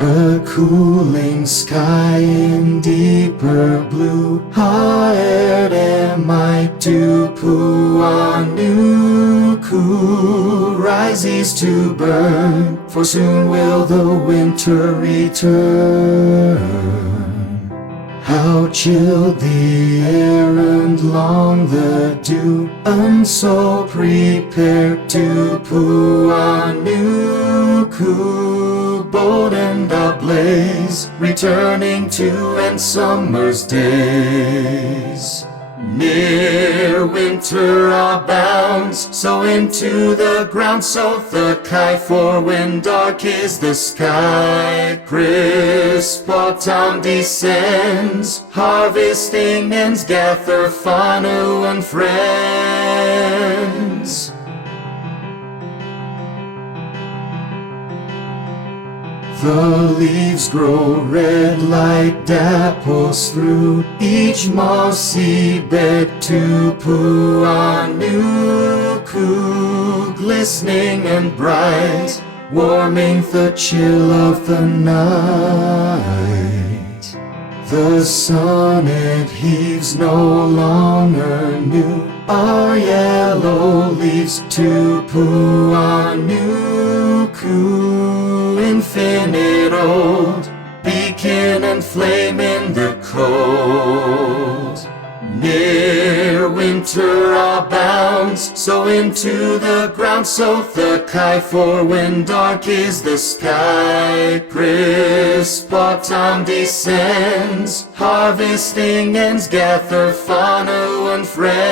A cooling sky in deeper blue, hired am I Tupuānuku, rises to burn, for soon will the winter return. How chilled the air and long the dew, and so prepared Tupuānuku, bold and ablaze, returning to end summer's days. Near winter abounds, so into the ground sow the kite, for when dark is the sky, crisp autumn descends, harvesting ends, gather whānau and friends. The leaves grow red like dapples through each mossy bed, Tupuānuku, glistening and bright, warming the chill of the night. The sun it heaves no longer new, our yellow leaves, Tupuānuku, infinite old, beacon and flame in the cold. Near winter abounds, so into the ground sow the kite, for when dark is the sky, crisp autumn descends, harvesting ends, gather whānau and friends.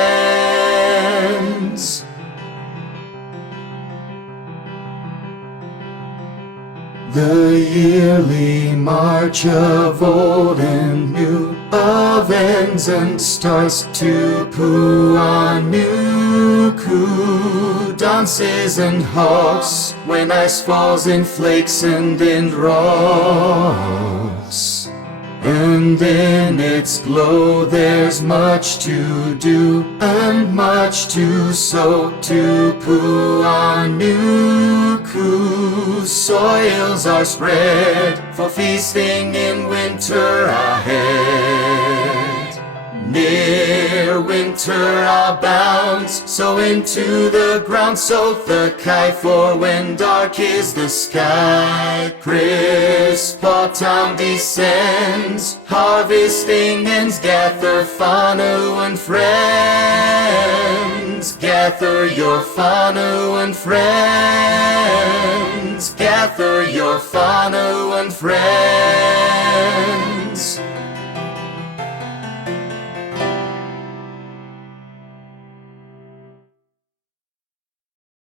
The yearly march of old and new, of ends and starts, Tupuānuku, dances and halts, when ice falls in flakes and in rocks. And in its glow there's much to do and much to sow, Tupuānuku, soils are spread for feasting in winter ahead. Near winter abounds, so into the ground sow the kite, for when dark is the sky, crisp autumn descends, harvesting ends, gather whānau and friends. Gather your whānau and friends, gather your whānau and friends.